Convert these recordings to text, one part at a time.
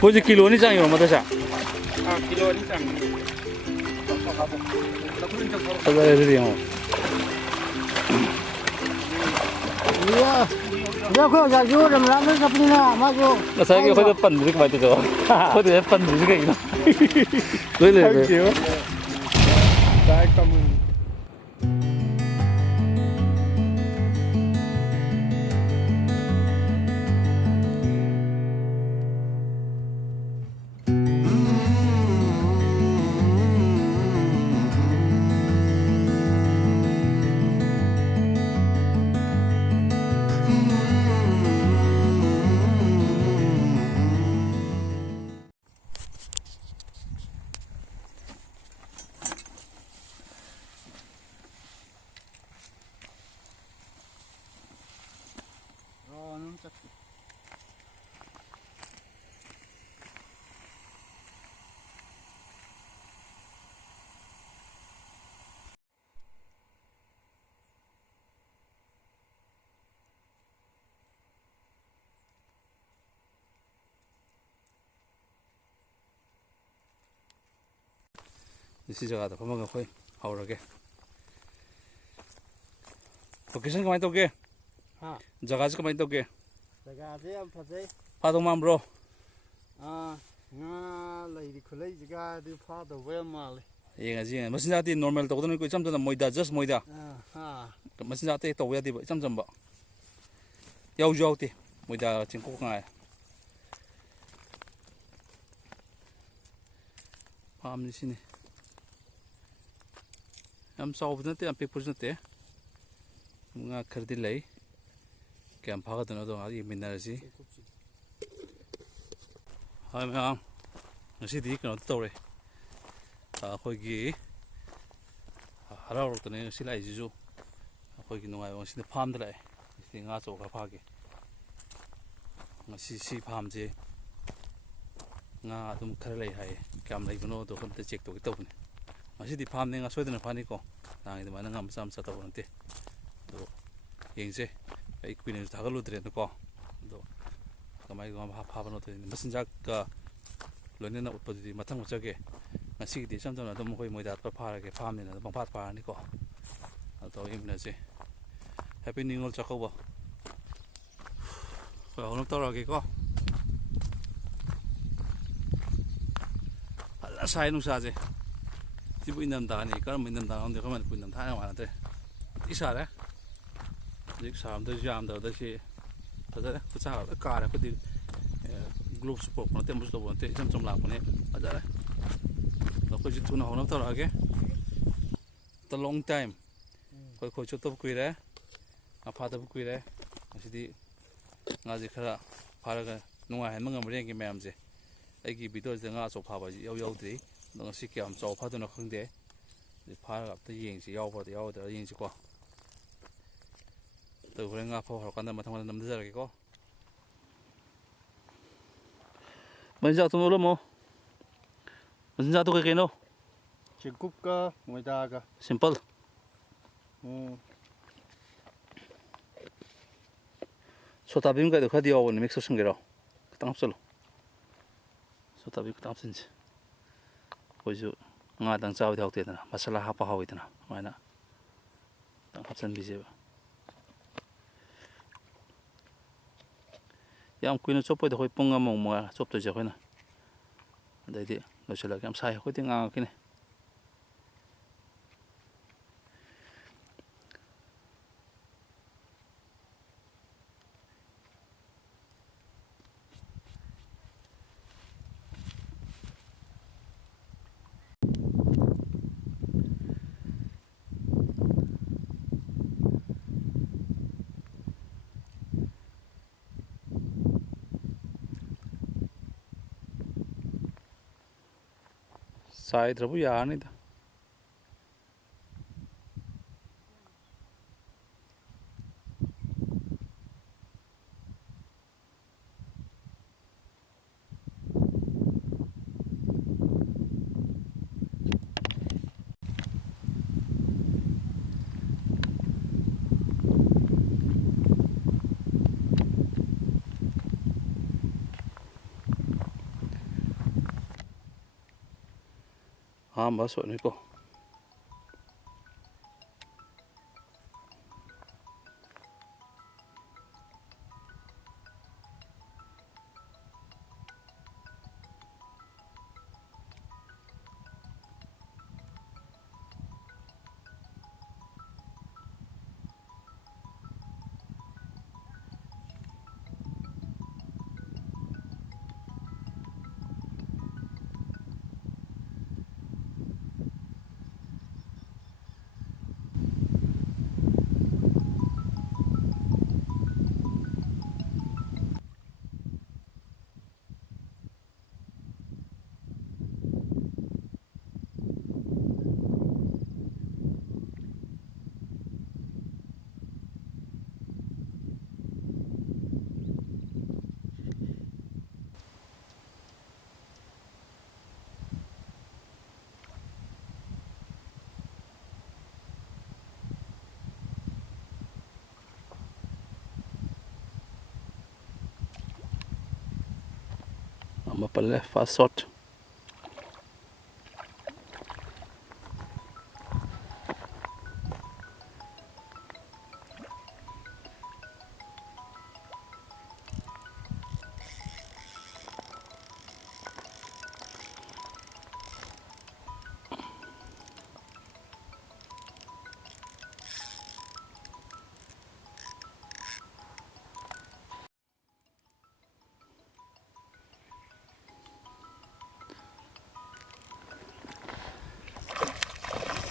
ꯍꯧꯖꯤꯛ ꯀꯤꯂꯣ ꯑꯅꯤ ꯆꯥꯡ ꯌꯧꯔꯝꯃꯗ꯭ꯔꯁꯦ ꯀꯤꯂꯣ ꯑꯅꯤ ꯆꯥꯡ ꯐꯖꯔꯦ ꯑꯗꯨꯗꯤ ꯌꯦꯡꯉꯣ ꯑꯩꯈꯣꯏ ꯑꯣꯖꯥꯁꯨ ꯔꯝꯔꯥꯝꯗ ꯆꯠꯄꯅꯤꯅ ꯃꯥꯁꯨ ꯉꯁꯥꯏꯒꯤ ꯑꯩꯈꯣꯏꯗ ꯄꯟꯕꯗꯤ ꯀꯃꯥꯏꯅ ꯇꯧꯗꯣ ꯑꯩꯈꯣꯏꯗ ꯄꯟꯕꯗꯤ ꯀꯩꯒꯤꯅꯣ ꯂꯣꯏ ꯂꯩꯔꯦ ꯗꯥꯏꯔꯦꯛ ꯀꯃꯟ ꯁꯤ ꯖꯒꯥꯗ ꯐꯝꯃꯒ ꯑꯩꯈꯣꯏ ꯍꯧꯔꯒꯦ ꯂꯣꯀꯦꯁꯟ ꯀꯃꯥꯏꯅ ꯇꯧꯒꯦ ꯖꯒꯥꯁꯤ ꯀꯃꯥꯏꯅ ꯇꯧꯒꯦ ꯖꯒꯥꯁꯦ ꯌꯥꯝ ꯐꯖꯩ ꯐꯥꯗꯧ ꯃꯥꯟꯕ꯭ꯔꯣ ꯉꯥ ꯂꯩꯔꯤ ꯈꯨꯠꯂꯩ ꯖꯒꯥꯗꯤ ꯐꯥꯗꯧꯕ ꯌꯥꯝ ꯃꯥꯜꯂꯦ ꯌꯦꯡꯉꯁꯤ ꯌꯦꯡꯉꯁꯤ ꯃꯆꯤꯟꯖꯥꯛꯇꯤ ꯅꯣꯔꯃꯦꯜ ꯇꯧꯒꯗꯕꯅꯤꯀꯣ ꯏꯆꯝ ꯆꯝꯅ ꯃꯣꯏꯗ ꯖꯁ ꯃꯣꯏꯗ ꯃꯆꯤꯟꯖꯥꯛ ꯑꯇꯩ ꯇꯧꯕ ꯌꯥꯗꯦꯕ ꯏꯆꯝ ꯆꯝꯕ ꯌꯥꯎꯁꯨ ꯌꯥꯎꯗꯦ ꯃꯣꯏꯗ ꯆꯦꯡꯀꯣꯛ ꯉꯥꯏ ꯐꯥꯝꯅꯤ ꯁꯤꯅꯤ ꯌꯥꯝ ꯆꯥꯎꯕꯁꯨ ꯅꯠꯇꯦ ꯌꯥꯝ ꯄꯤꯛꯄꯁꯨ ꯅꯠꯇꯦ ꯉꯥ ꯈꯔꯗꯤ ꯂꯩ ꯀꯌꯥꯝ ꯐꯥꯒꯗꯣꯏꯅꯣꯗꯣ ꯉꯥꯏꯍꯥꯛ ꯌꯦꯡꯃꯤꯟꯅꯔꯁꯤ ꯍꯣꯏ ꯃꯌꯥꯝ ꯉꯁꯤꯗꯤ ꯀꯩꯅꯣ ꯇꯧꯔꯦ ꯑꯩꯈꯣꯏꯒꯤ ꯍꯔꯥꯎꯔꯛꯇꯅꯦ ꯉꯁꯤ ꯂꯥꯛꯏꯁꯤꯁꯨ ꯑꯩꯈꯣꯏꯒꯤ ꯅꯨꯡꯉꯥꯏꯕ ꯉꯁꯤꯗꯤ ꯐꯥꯝꯗ ꯂꯥꯛꯑꯦ ꯉꯁꯤꯗꯤ ꯉꯥ ꯑꯆꯧꯕ ꯈꯔ ꯐꯥꯒꯦ ꯉꯁꯤ ꯁꯤ ꯐꯥꯝꯁꯦ ꯉꯥ ꯑꯗꯨꯝ ꯈꯔ ꯂꯩ ꯍꯥꯏꯌꯦ ꯀꯌꯥꯝ ꯂꯩꯕꯅꯣꯗꯣ ꯑꯝꯇ ꯆꯦꯛ ꯇꯧꯒꯦ ꯇꯧꯕꯅꯦ ꯉꯁꯤꯗꯤ ꯐꯥꯝꯅꯦ ꯉꯥ ꯁꯣꯏꯗꯅ ꯐꯥꯅꯤꯀꯣ ꯅꯍꯥꯟꯒꯤ ꯑꯗꯨꯃꯥꯏꯅ ꯉꯥ ꯃꯆꯥ ꯃꯆꯥ ꯇꯧꯕ ꯅꯠꯇꯦ ꯑꯗꯣ ꯌꯦꯡꯁꯦ ꯑꯩ ꯀꯨꯏꯅꯁꯨ ꯊꯥꯒꯠꯂꯨꯗ꯭ꯔꯦꯅꯀꯣ ꯑꯗꯣ ꯀꯃꯥꯏꯅ ꯐꯥꯕꯅꯣ ꯃꯆꯤꯟꯖꯥꯛꯀ ꯂꯣꯏꯅꯅ ꯎꯠꯄꯗꯨꯗꯤ ꯃꯊꯪ ꯎꯠꯆꯒꯦ ꯉꯁꯤꯒꯤꯗꯤ ꯏꯆꯝ ꯆꯝꯅ ꯑꯗꯨꯝ ꯑꯩꯈꯣꯏ ꯃꯣꯏꯗꯥ ꯐꯥꯔꯒꯦ ꯐꯥꯝꯅꯤꯅ ꯑꯗꯨꯝ ꯄꯪꯐꯥ ꯐꯥꯔꯅꯤꯀꯣ ꯑꯗꯨ ꯇꯧꯔ ꯌꯦꯡꯃꯤꯟꯅꯁꯦ ꯍꯦꯄꯤ ꯅꯤꯎ ꯏꯌꯔ ꯆꯥꯛꯀꯧꯕ ꯍꯣꯏ ꯍꯧꯅꯞ ꯇꯧꯔꯛꯑꯒꯦꯀꯣ ꯐꯖꯅ ꯁꯥꯏ ꯅꯨꯡꯁꯥꯁꯦ ꯁꯤꯕꯨ ꯏꯪꯊꯝꯊꯥꯅꯤ ꯀꯔꯝꯕ ꯏꯪꯊꯝꯊꯥꯅꯣ ꯈꯪꯗꯦ ꯑꯩꯈꯣꯏ ꯃꯅꯤꯄꯨꯔ ꯏꯪꯊꯝꯊꯥꯒ ꯃꯥꯟꯅꯗ꯭ꯔꯦ ꯊꯤ ꯁꯥꯔꯦ ꯍꯧꯖꯤꯛ ꯁꯥꯔꯝꯗꯁꯨ ꯌꯥꯝꯗꯕꯗ ꯁꯤ ꯐꯖꯔꯦ ꯈꯨꯠꯁꯥꯒ ꯂꯣꯏ ꯀꯥꯔꯦ ꯑꯩꯈꯣꯏꯗꯤ ꯒ꯭ꯂꯣꯞꯁꯨ ꯄꯣꯛꯄ ꯅꯠꯇꯦ ꯑꯃꯁꯨ ꯇꯧꯕ ꯅꯠꯇꯦ ꯏꯆꯝ ꯆꯝ ꯂꯥꯛꯄꯅꯦ ꯐꯖꯔꯦ ꯑꯩꯈꯣꯏꯁꯨ ꯊꯨꯅ ꯍꯧꯅꯞ ꯇꯧꯔꯛꯑꯒꯦ ꯇ ꯂꯣꯡ ꯇꯥꯏꯝ ꯑꯩꯈꯣꯏ ꯈꯣꯏ ꯆꯣꯞꯇꯕ ꯀꯨꯏꯔꯦ ꯉꯥ ꯐꯥꯗꯕ ꯀꯨꯏꯔꯦ ꯉꯁꯤꯗꯤ ꯉꯥꯁꯦ ꯈꯔ ꯐꯥꯔꯒ ꯅꯨꯡꯉꯥꯏꯍꯟꯕ ꯉꯝꯕ꯭ꯔꯥ ꯌꯦꯡꯒꯦ ꯃꯌꯥꯝꯁꯦ ꯑꯩꯒꯤ ꯚꯤꯗꯤꯑꯣꯁꯤꯗ ꯉꯥ ꯑꯆꯧ ꯐꯥꯕ ꯍꯥꯏꯁꯤ ꯌꯥꯎꯗ꯭ꯔꯤ ꯑꯗꯣ ꯉꯁꯤ ꯀꯌꯥꯝ ꯆꯥꯎ ꯐꯥꯗꯣꯏꯅꯣ ꯈꯪꯗꯦ ꯐꯥꯔꯒ ꯑꯝꯇ ꯌꯦꯡꯁꯤ ꯌꯥꯎꯕ꯭ꯔꯥ ꯌꯥꯎꯗ꯭ꯔꯥ ꯌꯦꯡꯁꯤꯀꯣ ꯑꯗꯨ ꯍꯣꯔꯦꯟ ꯉꯥ ꯐꯥꯕ ꯍꯧꯔꯀꯥꯟꯗ ꯃꯊꯪ ꯃꯊꯪ ꯅꯝꯊꯖꯔꯒꯦꯀꯣ ꯃꯆꯤꯟꯖꯥꯛꯇꯣ ꯑꯣꯜꯂꯝꯃꯣ ꯃꯆꯤꯟꯖꯥꯛꯇꯣ ꯀꯩꯀꯩꯅꯣ ꯆꯦꯡꯀꯨꯞꯀ ꯃꯣꯏꯗꯥꯒ ꯁꯤꯝꯄꯜ ꯁꯣꯇꯥꯕꯤꯝ ꯀꯩꯗꯣ ꯈꯔꯗꯤ ꯌꯥꯎꯕꯅꯦ ꯃꯤꯛꯁ ꯇꯧꯁꯟꯒꯦꯔꯣ ꯈꯤꯇꯪ ꯍꯥꯞꯆꯜꯂꯣ ꯁꯣꯇꯥꯕꯤꯝ ꯈꯤꯇꯪ ꯍꯥꯞꯆꯤꯟꯁꯤ ꯑꯩꯈꯣꯏꯁꯨ ꯉꯥꯗꯪ ꯆꯥꯕꯗꯤ ꯍꯥꯎꯇꯦꯗꯅ ꯃꯁꯥꯂꯥ ꯍꯥꯞꯄ ꯍꯥꯎꯏꯗꯅ ꯑꯗꯨꯃꯥꯏꯅ ꯈꯤꯇꯪ ꯍꯥꯞꯆꯤꯟꯕꯤꯁꯦꯕ ꯌꯥꯝ ꯀꯨꯏꯅ ꯆꯣꯞꯄꯣꯏꯗ ꯑꯩꯈꯣꯏ ꯄꯨꯡ ꯑꯃꯃꯨꯛ ꯃꯉꯥꯏ ꯆꯣꯞꯇꯣꯏꯁꯦ ꯑꯩꯈꯣꯏꯅ ꯑꯗꯩꯗꯤ ꯂꯣꯏꯁꯤꯜꯂꯒꯦ ꯌꯥꯝ ꯁꯥꯏ ꯑꯩꯈꯣꯏꯗꯤ ꯉꯥꯡꯉꯛꯈꯤꯅꯤ ꯆꯥꯏꯗ꯭ꯔꯕꯨ ꯌꯥꯔꯅꯤꯗ ꯑꯍꯥꯟꯕ ꯁꯣꯠꯅꯤꯀꯣ ꯑꯃ ꯄꯜꯂꯦ ꯐꯥꯁ ꯁꯣꯠ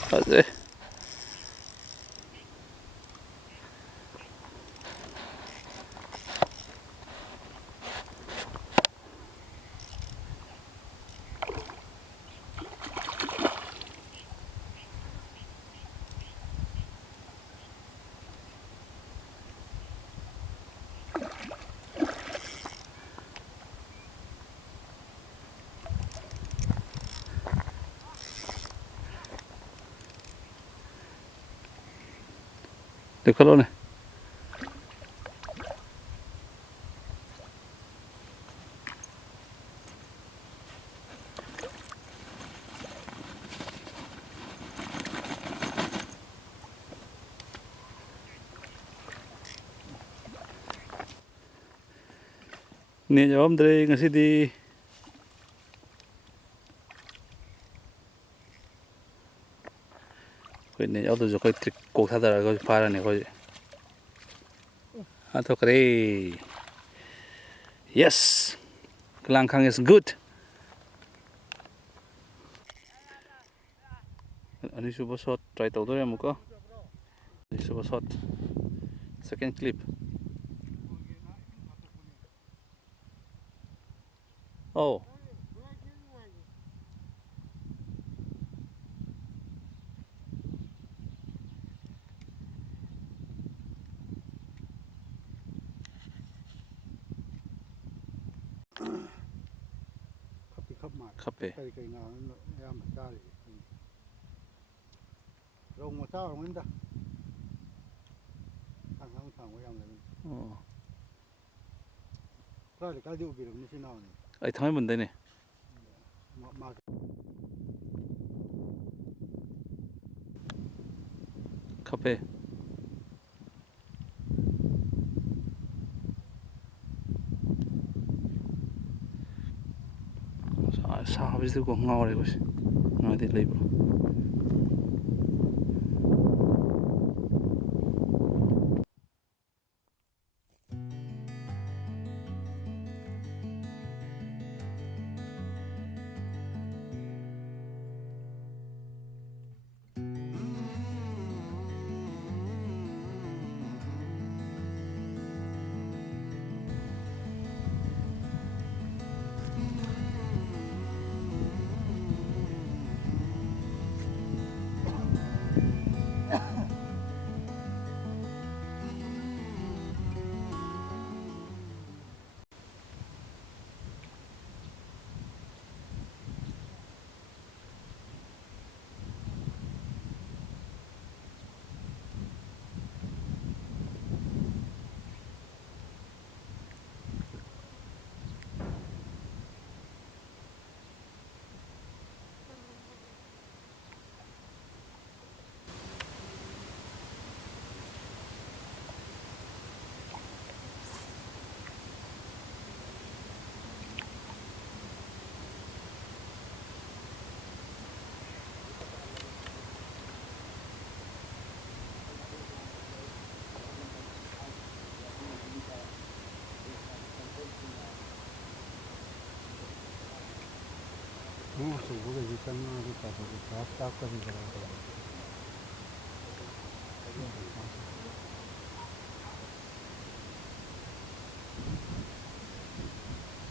ꯐꯖꯩ ꯂꯦꯞꯈꯠꯂꯣꯅꯦ ꯅꯦꯠ ꯌꯥꯎꯔꯝꯗ꯭ꯔꯦ ꯉꯁꯤꯗꯤ ꯑꯩꯈꯣꯏ ꯅꯦꯠ ꯌꯥꯎꯗ꯭ꯔꯁꯨ ꯑꯩꯈꯣꯏ ꯇ꯭ꯔꯤꯛ ꯀꯣꯛ ꯊꯥꯗꯔꯒ ꯐꯥꯔꯅꯤ ꯑꯩꯈꯣꯏ ꯍꯥꯠꯇꯣꯛꯈ꯭ꯔꯦ ꯌꯦꯁ ꯈꯨꯂꯥꯡꯈꯥꯡ ꯏꯁ ꯒꯨꯗ ꯑꯅꯤꯁꯨꯕ ꯁꯣꯠ ꯇ꯭ꯔꯥꯏ ꯇꯧꯗꯣꯔꯦ ꯑꯃꯨꯛꯀ ꯑꯅꯤꯁꯨꯕ ꯁꯣꯠ ꯁꯦꯀꯦꯟ ꯀ꯭ꯂꯤꯞ ꯑꯧ ꯈꯞꯇꯤ ꯈꯞ ꯃꯥꯜꯂꯦ ꯈꯞꯄꯦ ꯀꯔꯤ ꯀꯔꯤ ꯉꯥꯅꯣ ꯑꯌꯥꯝꯕ ꯆꯥꯔꯤꯁꯦ ꯔꯧ ꯃꯆꯥ ꯑꯣꯏꯔꯝꯒꯅꯤꯗ ꯊꯥꯡ ꯊꯥꯡꯕ ꯌꯥꯝ ꯂꯩꯕꯅꯤ ꯑꯣ ꯀꯗꯥꯏ ꯂꯩꯀꯥꯏꯗꯤ ꯎꯕꯤꯔꯕꯅꯤ ꯁꯤ ꯅꯥꯎꯅꯤ ꯑꯩ ꯊꯥꯡꯃꯩꯕꯟꯗꯩꯅꯦ ꯈꯞꯄꯦ ꯁꯥꯕꯁꯤꯗꯀꯣ ꯉꯥꯎꯔꯦ ꯑꯩꯈꯣꯏꯁꯦ ꯉꯥꯗꯤ ꯂꯩꯕ꯭ꯔꯣ ꯑꯆꯧꯕꯈꯩꯗꯤ ꯆꯪꯉꯛꯑꯗꯤ ꯐꯖꯕ ꯒ꯭ꯔꯥꯁ ꯀꯥꯞꯀꯅꯤ ꯀꯔꯥ ꯀꯔꯥ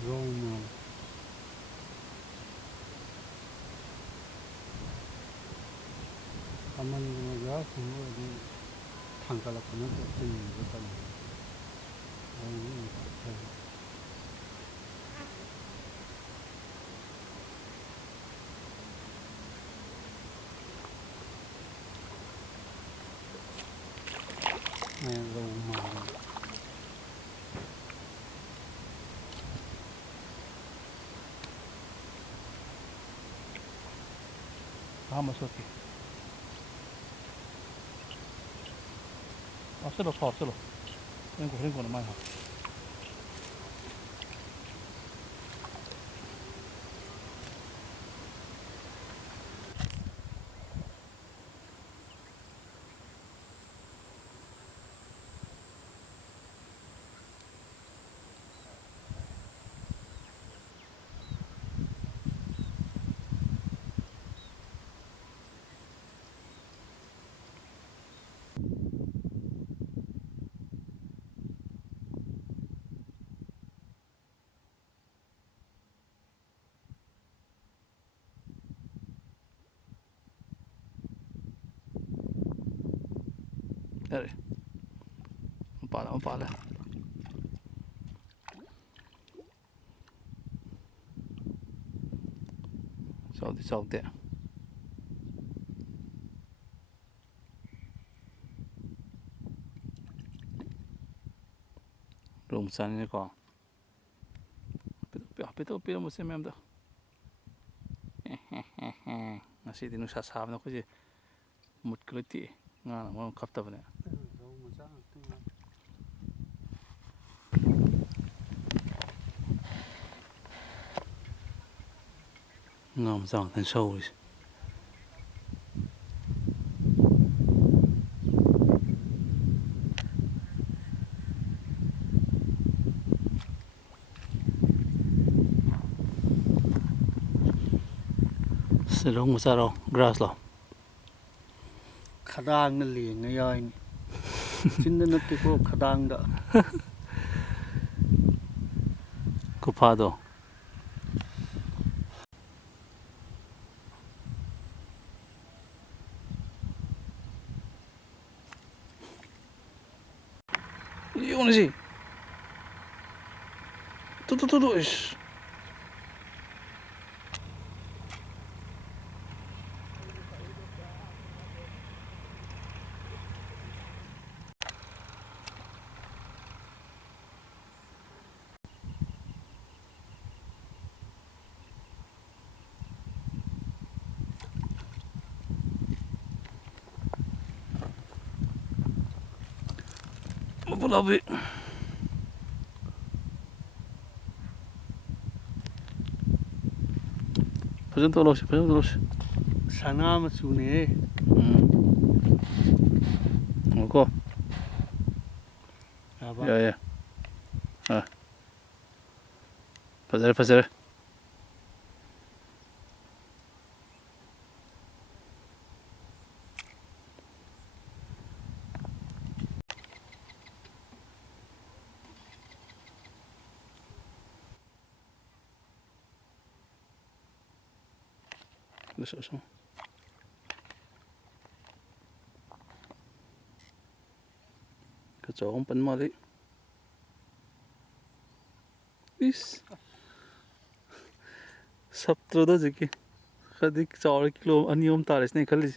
ꯔꯧꯅ ꯀꯃꯟꯒꯨꯝꯕ ꯒ꯭ꯔꯥꯁꯀꯨꯝꯕ ꯑꯣꯏꯔꯗꯤ ꯊꯥꯡꯒꯠꯂꯛꯄ ꯅꯠꯇ꯭ꯔ ꯆꯤꯡꯕ ꯇꯝꯕ râu màu Hama soki. Silo thor silo. Rinko na mai ha. Đây. Một pa là. Sau thế. Rung san ni ko. Pito mo sem da. Ngasi din sa sab na ko ji. Mut kliti. Nga mo kapta bane. râu màu da Ngom sang tan sâu. Rong mo sa ro grass lo. khadang na liền ngay ai chính nó cái cô khadang đó Kupado. Yun si. Tu. Mapulabi. Fajan to los. sana mà chú nè Oko. à vâng Ya. Ha. Fajar. Eso. Kacau pan mali. Is. Saptro da jiki. Kadi 4 kilo aniom taris ne khali.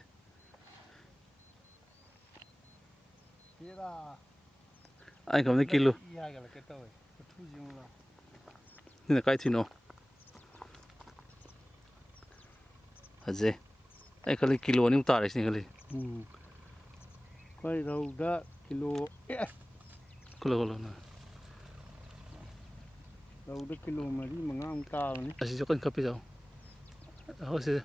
thế là Ai kam ne kilo. iya cái là cái tàu cái thu dương là Ni kai thino. Aje. Ai khali kilo ani taris ne khali. quay râu đó kilo Kulo na. râu đó kilo mà đi mà ngang cao này Asi jo kan kapi jaw. Ho se.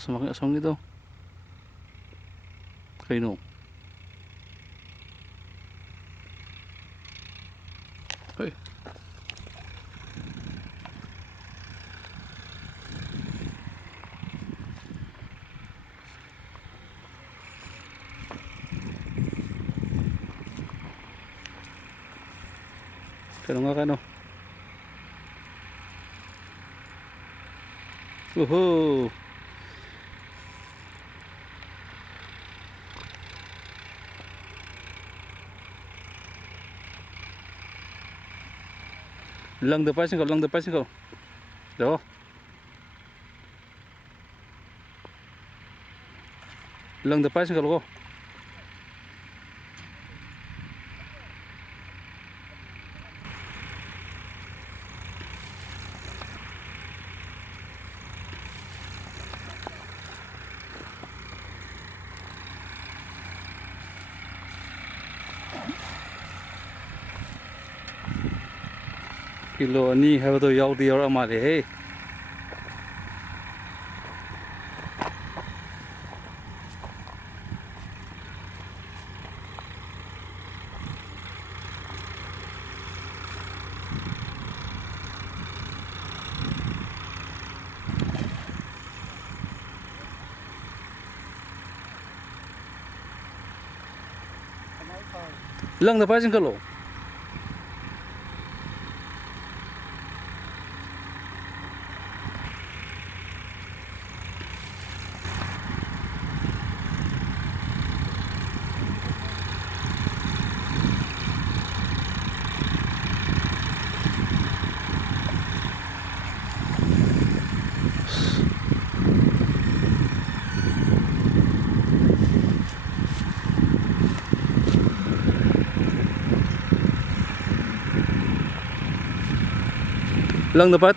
asomgido kayno hey kano uhu lang the bicycle đó lang the bicycle go kilo ni hay tôi yau đi ra mà để lăng the bicycle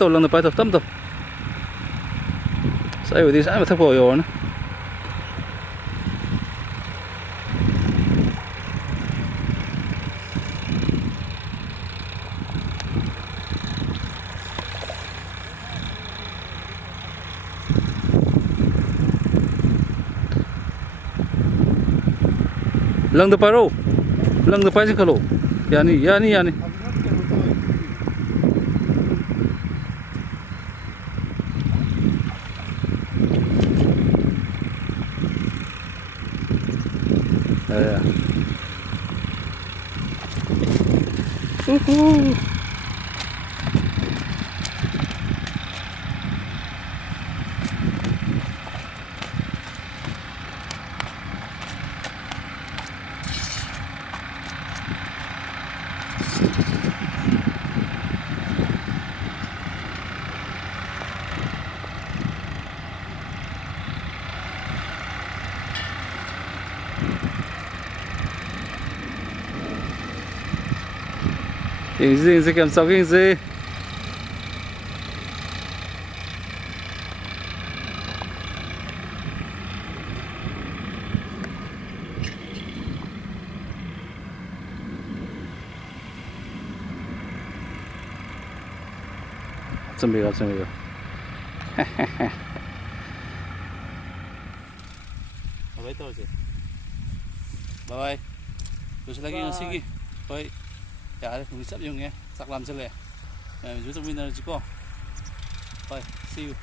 lăng the bicycle tâm đâu sai đi sai mà thấp rồi nữa lăng the bicycle yani uhu hình gì kèm sau hình gì chuẩn bị rồi bye thôi chứ bye bye tôi sẽ lagi ngasih ki bye ya bisa yung nghe sắc làm cho lẹ mình giúp mình là chỉ có bye see you